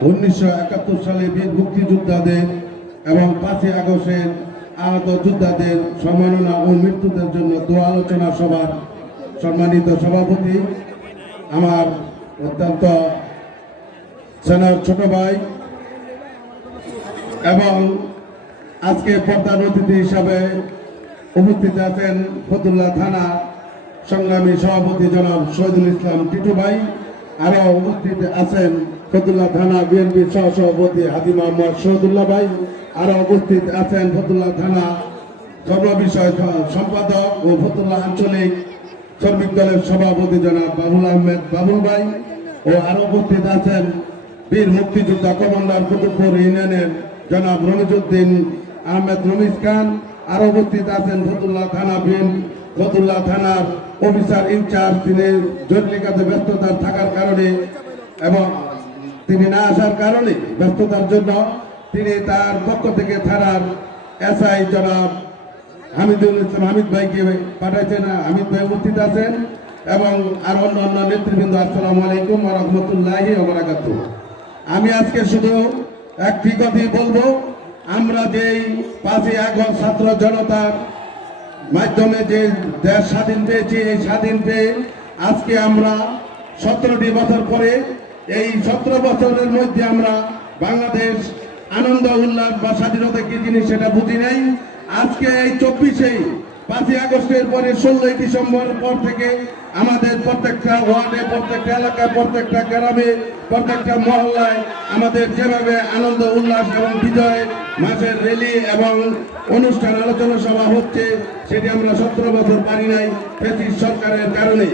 1971 সালে বীর মুক্তিযোদ্ধাদের এবং 5ই আগস্টের আহত যোদ্ধাদের সম্মাননা ও মৃত্যুদের জন্য দোয়া আলোচনা সভার সম্মানিত সভাপতি আমার অত্যন্ত সেনার ছোট ভাই এবং আজকে প্রধান অতিথি হিসাবে উপস্থিত আছেন ফতুল্লা থানা সংগ্রামী সভাপতি জনাব শহীদুল ইসলাম টিটু ভাই, আরো উপস্থিত আছেন ফতুল্লা থানা বিএনপির সহসভাপতি হাজি মোহাম্মদ শহীদুল্লাহ ভাই, আরো উপস্থিত আছেন ফতুল্লা থানা সর্ববিষয় সম্পাদক ও ফতুল্লা আঞ্চলিক শ্রমিক দলের সভাপতি জনাব বাবুল আহমেদ বাবুল ভাই ও আরো উপস্থিত আছেন বীর মুক্তিযোদ্ধা কমান্ডার কুতুবপুর ইউনিয়নের জনাব রমিজউদ্দিন আহমেদ রমিজ খান, আরো উপস্থিত আছেন ফতুল্লা থানার অফিসার ইনচার্জ, তিনি জরুরি কাজে ব্যস্ততা থাকার কারণে এবং তিনি না আসার কারণে ব্যস্ততার জন্য তিনি তার পক্ষ থেকে থানার এসআই জনাব হামিদুল ইসলাম হামিদ ভাইকে পাঠাইছেন। হামিদ ভাই উপস্থিত আছেন এবং আর অন্য নেতৃবৃন্দ। আসসালামু আলাইকুম ওয়া রাহমাতুল্লাহি ওয়া বারাকাতুহু। আমি আজকে শুধু একটি কথাই বলবো, আমরা যেই 5ই আগস্ট ছাত্র জনতার মাধ্যমে যে দেশ স্বাধীন পেয়েছি, এই স্বাধীন পেয়ে আজকে আমরা 17টি বছর পরে এই 17 বছরের মধ্যে আমরা বাংলাদেশ আনন্দ উল্লাস বা স্বাধীনতা কি জিনিস সেটা বুঝি নাই। আজকে এই 5ই আগস্টের পরে 16ই ডিসেম্বর পর থেকে আমাদের প্রত্যেকটা ওয়ার্ডে, প্রত্যেকটা এলাকায়, প্রত্যেকটা গ্রামে, প্রত্যেকটা মহল্লায় আমাদের যেভাবে আনন্দ উল্লাস এবং বিজয় মাসের র্যালি এবং অনুষ্ঠান আলোচনা সভা হচ্ছে, সেটি আমরা 17 বছর পারি নাই ব্রিটিশ সরকারের কারণে।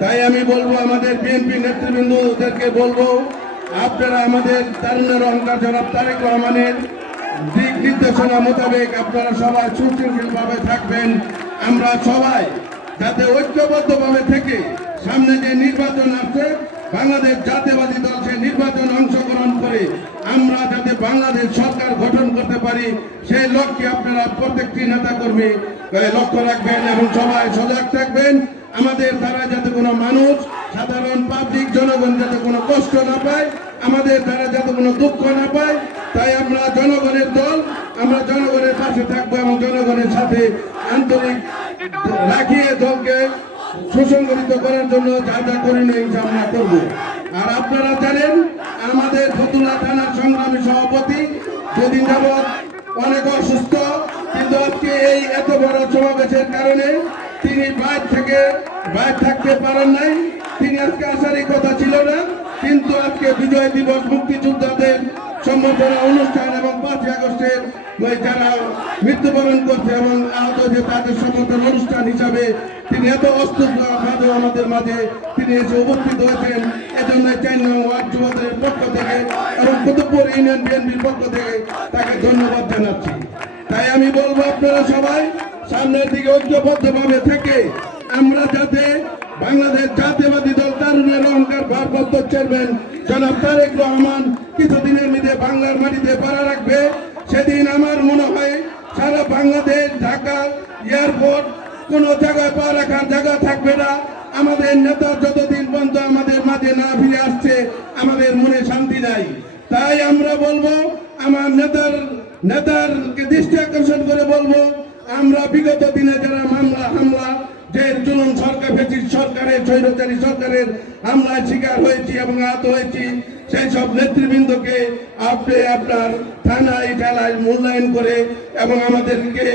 তাই আমি বলবো আমাদের বিএনপি নেতৃবৃন্দদেরকে বলবো, আপনারা আমাদের তারুণ্যের অহংকার জনাব তারেক রহমানের দিক নির্দেশনা মোতাবেক আপনারা সবাই সুশৃঙ্খলভাবে থাকবেন। আমরা সবাই যাতে ঐক্যবদ্ধভাবে থেকে সামনে যে নির্বাচন আসছে, বাংলাদেশ জাতীয়বাদী দল সে নির্বাচন অংশগ্রহণ করে আমরা যাতে বাংলাদেশ সরকার গঠন করতে পারি, সেই লক্ষ্যে আপনারা প্রত্যেকটি নেতা কর্মী লক্ষ্য রাখবেন এবং সবাই সজাগ থাকবেন। আমাদের দ্বারা যাতে কোনো মানুষ, সাধারণ পাবলিক জনগণ যাতে কোনো কষ্ট না পায়, আমাদের দ্বারা যাতে কোনো দুঃখ না পায়, তাই আমরা জনগণের দল, আমরা জনগণের পাশে থাকবো এবং জনগণের সাথে আন্তরিক রাখিয়ে দলকে সুসংগঠিত করার জন্য যা যা করণীয় আমরা করব। আর আপনারা জানেন আমাদের ফতুল্লা থানার সংগ্রামী সভাপতি দুদিন যাবৎ অনেক অসুস্থ, কিন্তু আজকে এই এত বড় সমাবেশের কারণে তিনি বাইরে থাকতে পারেন নাই। তিনি আজকে আসারই কথা ছিল না, কিন্তু আজকে বিজয় দিবস মুক্তিযোদ্ধাদের সম্বর্ধনা অনুষ্ঠান এবং 5ই আগস্টের যারা মৃত্যুবরণ করছে এবং আহত যে তাদের সম্বর্ধনা অনুষ্ঠান হিসাবে তিনি এত অস্তুত আমাদের মাঝে তিনি এসে উপস্থিত হয়েছেন। এজন্য 4 নং ওয়ার্ড যুবদের পক্ষ থেকে এবং কুতুবপুর ইউনিয়ন বিএনপির পক্ষ থেকে তাকে ধন্যবাদ জানাচ্ছি। তাই আমি বলবো আপনারা সবাই সামনের দিকে ঐক্যবদ্ধভাবে থেকে আমরা যাতে বাংলাদেশ জাতীয়বাদী দল তারুণ্যের অহংকার ভারপ্রাপ্ত চেয়ারম্যান জনাব তারেক রহমান কিছুদিনের মধ্যে বাংলার মাটিতে পাড়া রাখবে, সেদিন আমার মনে হয় সারা বাংলাদেশ, ঢাকা এয়ারপোর্ট কোনো জায়গায় পা রাখার জায়গা থাকবে না। আমাদের নেতা যতদিন পর্যন্ত আমাদের মাঝে না ফিরে আসছে আমাদের মনে শান্তি নাই। তাই আমরা বলবো আমার নেতারকে দৃষ্টি আকর্ষণ করে বলবো, আমরা বিগত দিনে যারা হামলা যে জুলুম সরকার, ব্রিটিশ সরকারের স্বৈরাচারী সরকারের হামলায় শিকার হয়েছি এবং আহত হয়েছি, সেই সব নেতৃবৃন্দকে আপনি আপনার থানায় ঠেলায় মূল্যায়ন করে এবং আমাদেরকে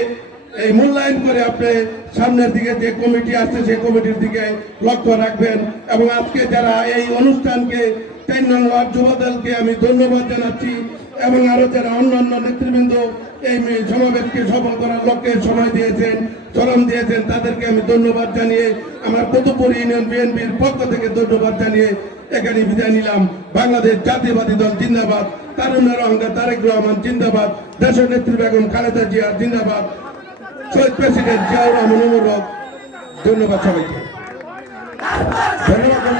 এই মূল্যায়ন করে আপনি সামনের দিকে যে কমিটি আছে সেই কমিটির দিকে লক্ষ্য রাখবেন। এবং আজকে যারা এই অনুষ্ঠানকে 4 নং ওয়ার্ড যুবদলকে আমি ধন্যবাদ জানাচ্ছি এবং আরো যারা অন্যান্য নেতৃবৃন্দ এই সমাবেশকে সফল করার লক্ষ্যে সময় দিয়েছেন, চরম দিয়েছেন, তাদেরকে আমি ধন্যবাদ জানিয়ে আমার কুতুবপুর ইউনিয়ন বিএনপির পক্ষ থেকে ধন্যবাদ জানিয়ে এখানে বিদায় নিলাম। বাংলাদেশ জাতীয়বাদী দল জিন্দাবাদ, তারুণ্যের অহংকার তারেক রহমান জিন্দাবাদ, দেশের নেত্রী বেগম খালেদা জিয়া জিন্দাবাদ, শহীদ প্রেসিডেন্ট জিয়াউর রহমান। ধন্যবাদ সবাইকে। ধন্যবাদ।